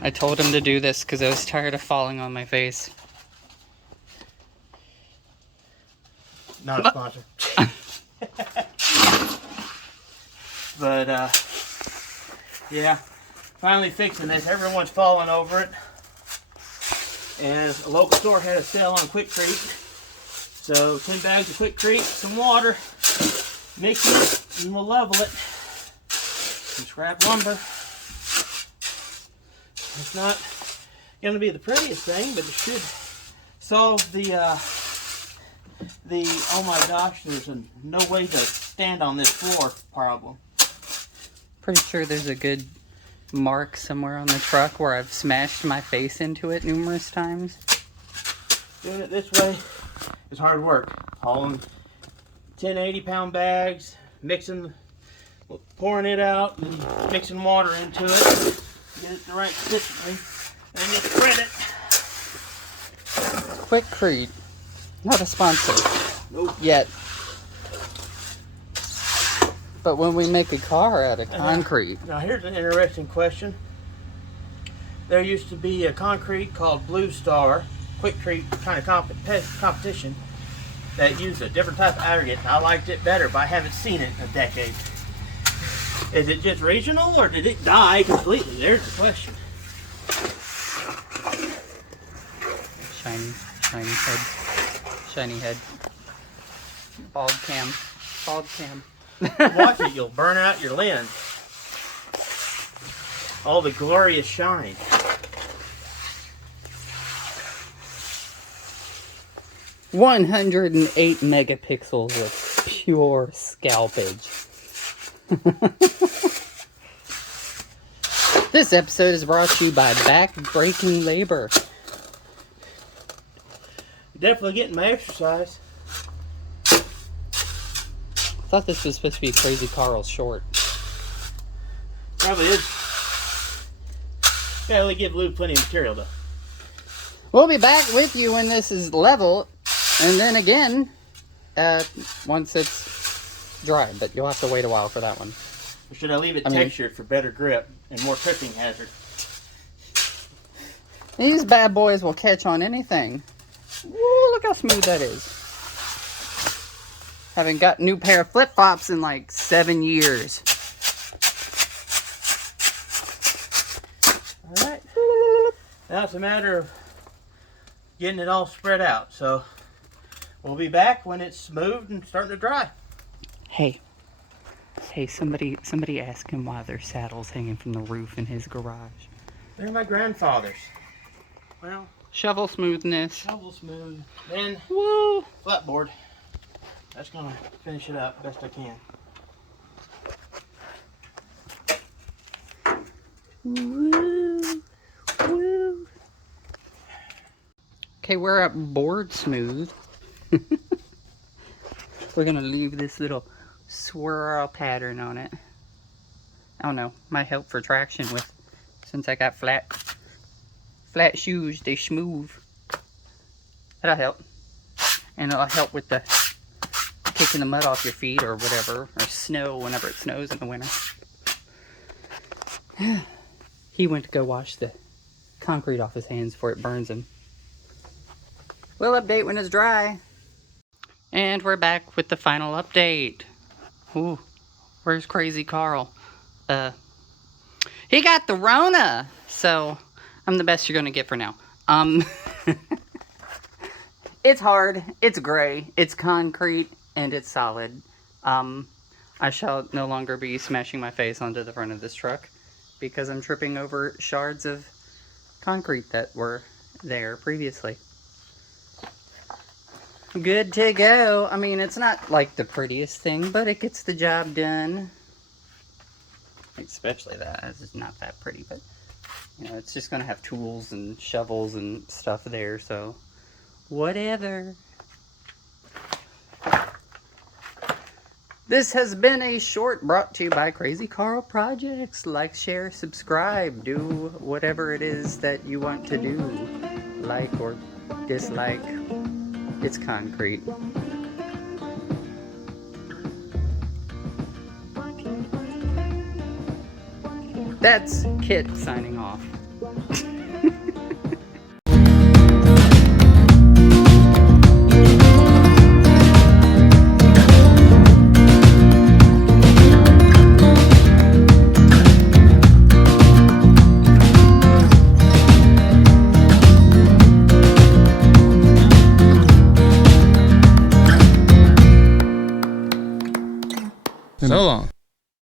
I told him to do this because I was tired of falling on my face. Not a sponsor. But, yeah. Finally fixing this. Everyone's falling over it. And a local store had a sale on Quikrete. So 10 bags of Quikrete, some water, mix it, and we'll level it. Some scrap lumber. It's not going to be the prettiest thing, but it should solve the oh my gosh, there's no way to stand on this floor problem. Pretty sure there's a good mark somewhere on the truck where I've smashed my face into it numerous times. Doing it this way is hard work. Hauling 10 80-pound bags, pouring it out, and mixing water into it. Get it the right consistency, and you spread it. Quikrete, not a sponsor. Nope. Yet. But when we make a car out of concrete. Now here's an interesting question. There used to be a concrete called Blue Star, Quikrete kind of competition, that used a different type of aggregate. I liked it better, but I haven't seen it in a decade. Is it just regional, or did it die completely? There's the question. Shiny head. Shiny head. Bald cam. Watch it, you'll burn out your lens. All the glorious shine. $108 megapixels of pure scalpage. This episode is brought to you by back-breaking labor. Definitely getting my exercise. I thought this was supposed to be Krazy Karl's short. Probably is. Gotta only give Lou plenty of material though. We'll be back with you when this is level, and then again, once it's dry, but you'll have to wait a while for that one. Or should I leave it textured for better grip and more tripping hazard? These bad boys will catch on anything. Woo, look how smooth that is. Haven't got a new pair of flip-flops in like 7 years. Alright. Now it's a matter of getting it all spread out. So we'll be back when it's smooth and starting to dry. Hey, somebody ask him why there's saddles hanging from the roof in his garage. They're my grandfather's. Well, shovel smoothness. Shovel smooth. Then, woo, flatboard. That's gonna finish it up best I can. Woo, woo. Okay, we're at board smooth. We're gonna leave this little swirl pattern on it. Oh no, might help for traction since I got flat shoes, they smooth. That'll help. And it'll help with the kicking the mud off your feet or whatever, or snow whenever it snows in the winter. He went to go wash the concrete off his hands before it burns him. We'll update when it's dry. And we're back with the final update. Ooh, where's Krazy Karl? He got the Rona, so I'm the best you're gonna get for now. It's hard, it's gray, it's concrete, and it's solid. I shall no longer be smashing my face onto the front of this truck because I'm tripping over shards of concrete that were there previously. Good to go. I mean, it's not like the prettiest thing, but it gets the job done. Especially that. It's not that pretty, but you know, it's just gonna have tools and shovels and stuff there, so whatever. This has been a short brought to you by Krazy Karl Projects. Like, share, subscribe, do whatever it is that you want to do. Like or dislike. It's concrete. That's Kit signing off. So long.